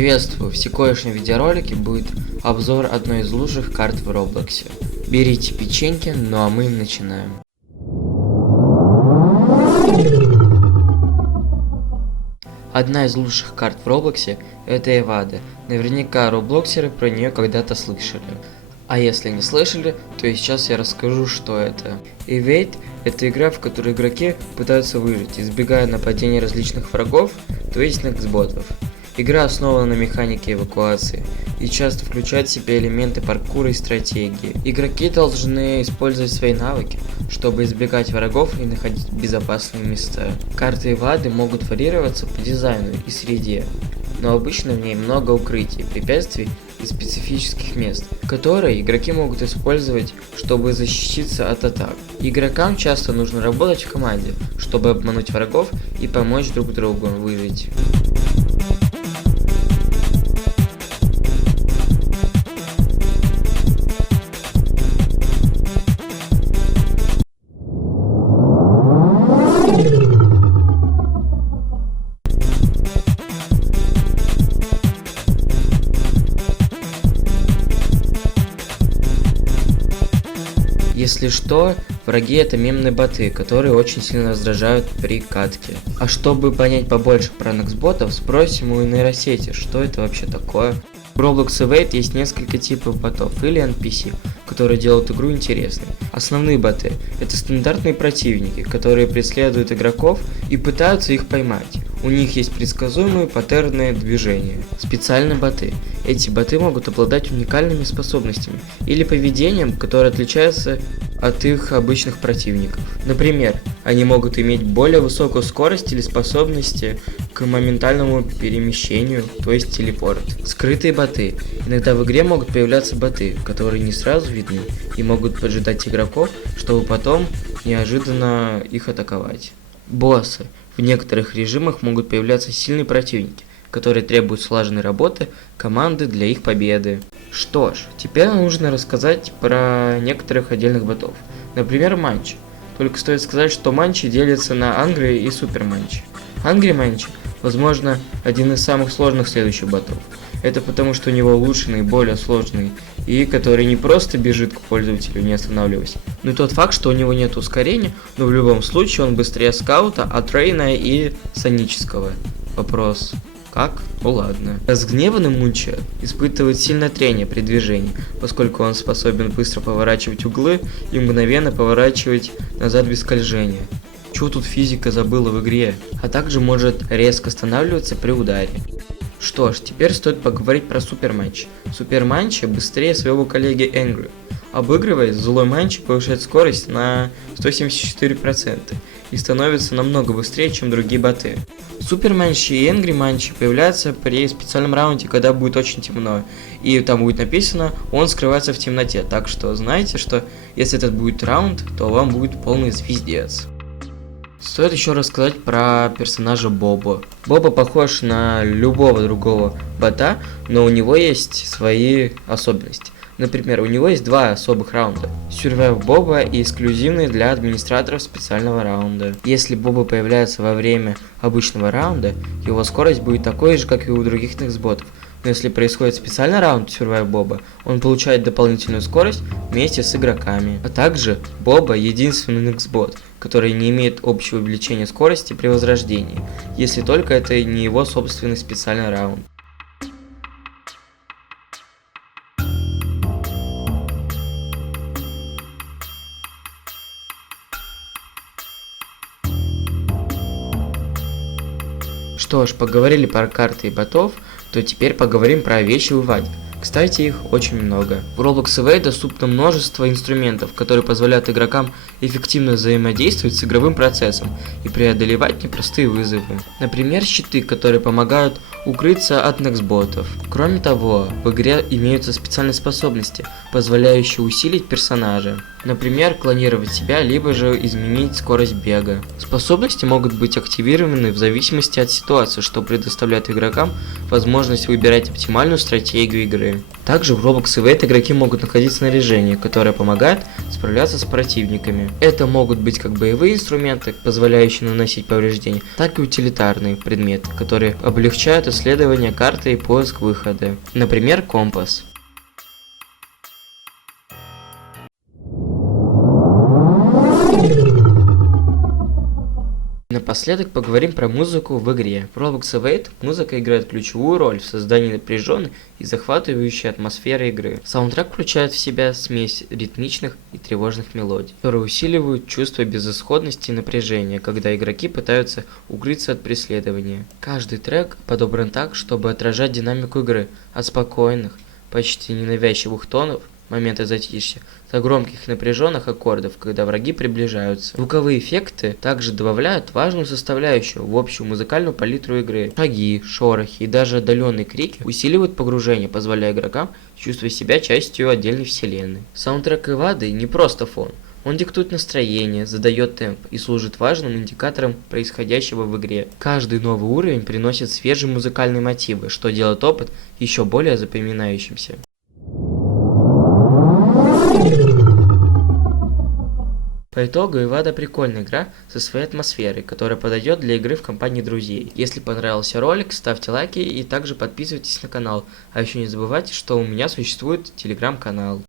Приветствую! В сегодняшнем видеоролике будет обзор одной из лучших карт в Роблоксе. Берите печеньки, ну а мы начинаем. Одна из лучших карт в Роблоксе — это Эвада. Наверняка роблоксеры про нее когда-то слышали. А если не слышали, то и сейчас я расскажу, что это. Evade — это игра, в которой игроки пытаются выжить, избегая нападений различных врагов, то есть некс-ботов. Игра основана на механике эвакуации и часто включает в себя элементы паркура и стратегии. Игроки должны использовать свои навыки, чтобы избегать врагов и находить безопасные места. Карты Эвады могут варьироваться по дизайну и среде, но обычно в ней много укрытий, препятствий и специфических мест, которые игроки могут использовать, чтобы защититься от атак. Игрокам часто нужно работать в команде, чтобы обмануть врагов и помочь друг другу выжить. Если что, враги — это мемные боты, которые очень сильно раздражают при катке. А чтобы понять побольше про некс-ботов, спросим у нейросети, что это вообще такое. В Roblox Evade есть несколько типов ботов или NPC, которые делают игру интересной. Основные боты — это стандартные противники, которые преследуют игроков и пытаются их поймать. У них есть предсказуемые паттерны движения. Специальные боты. Эти боты могут обладать уникальными способностями или поведением, которое отличается от их обычных противников. Например, они могут иметь более высокую скорость или способности к моментальному перемещению, то есть телепорт. Скрытые боты. Иногда в игре могут появляться боты, которые не сразу видны и могут поджидать игроков, чтобы потом неожиданно их атаковать. Боссы. В некоторых режимах могут появляться сильные противники, которые требуют слаженной работы команды для их победы. Что ж, теперь нам нужно рассказать про некоторых отдельных ботов. Например, Манчи. Только стоит сказать, что Манчи делится на Ангри и Супер Манчи. Ангри Манчи, возможно, один из самых сложных следующих ботов. Это потому, что у него улучшенный, более сложный, и который не просто бежит к пользователю, не останавливаясь, но и тот факт, что у него нет ускорения, но в любом случае он быстрее скаута, Атрейна и Сонического. Вопрос: как? Ну ладно. Разгневанный Мунча испытывает сильное трение при движении, поскольку он способен быстро поворачивать углы и мгновенно поворачивать назад без скольжения. Чего тут физика забыла в игре? А также может резко останавливаться при ударе. Что ж, теперь стоит поговорить про Супер Манчи. Супер Манчи быстрее своего коллеги Энгри. Обыгрываясь, злой Манчи повышает скорость на 174% и становится намного быстрее, чем другие боты. Супер Манчи и Энгри Манчи появляются при специальном раунде, когда будет очень темно, и там будет написано «Он скрывается в темноте», так что знайте, что если этот будет раунд, то вам будет полный звездец. Стоит еще рассказать про персонажа Бобо. Бобо похож на любого другого бота, но у него есть свои особенности. Например, у него есть два особых раунда: Survive Боба и эксклюзивный для администраторов специального раунда. Если Боба появляется во время обычного раунда, его скорость будет такой же, как и у других некс-ботов. Но если происходит специальный раунд Survive Боба, он получает дополнительную скорость вместе с игроками. А также Боба — единственный некс-бот, который не имеет общего увеличения скорости при возрождении, если только это не его собственный специальный раунд. Что ж, поговорили про карты и ботов, то теперь поговорим про вещи в Эваде. Кстати, их очень много. В Roblox Evade доступно множество инструментов, которые позволяют игрокам эффективно взаимодействовать с игровым процессом и преодолевать непростые вызовы. Например, щиты, которые помогают укрыться от некс-ботов. Кроме того, в игре имеются специальные способности, позволяющие усилить персонажа. Например, клонировать себя, либо же изменить скорость бега. Способности могут быть активированы в зависимости от ситуации, что предоставляет игрокам возможность выбирать оптимальную стратегию игры. игры. Также в Roblox Evade игроки могут находить снаряжение, которое помогает справляться с противниками. Это могут быть как боевые инструменты, позволяющие наносить повреждения, так и утилитарные предметы, которые облегчают исследование карты и поиск выхода. Например, компас. Напоследок поговорим про музыку в игре. В Roblox Evade музыка играет ключевую роль в создании напряженной и захватывающей атмосферы игры. Саундтрек включает в себя смесь ритмичных и тревожных мелодий, которые усиливают чувство безысходности и напряжения, когда игроки пытаются укрыться от преследования. Каждый трек подобран так, чтобы отражать динамику игры от спокойных, почти ненавязчивых тонов, моменты затишья, до громких напряженных аккордов, когда враги приближаются. Звуковые эффекты также добавляют важную составляющую в общую музыкальную палитру игры. Шаги, шорохи и даже отдаленные крики усиливают погружение, позволяя игрокам чувствовать себя частью отдельной вселенной. Саундтрек Ивады не просто фон. Он диктует настроение, задает темп и служит важным индикатором происходящего в игре. Каждый новый уровень приносит свежие музыкальные мотивы, что делает опыт еще более запоминающимся. По итогу Ивада прикольная игра со своей атмосферой, которая подойдет для игры в компании друзей. Если понравился ролик, ставьте лайки и также подписывайтесь на канал. А еще не забывайте, что у меня существует телеграм-канал.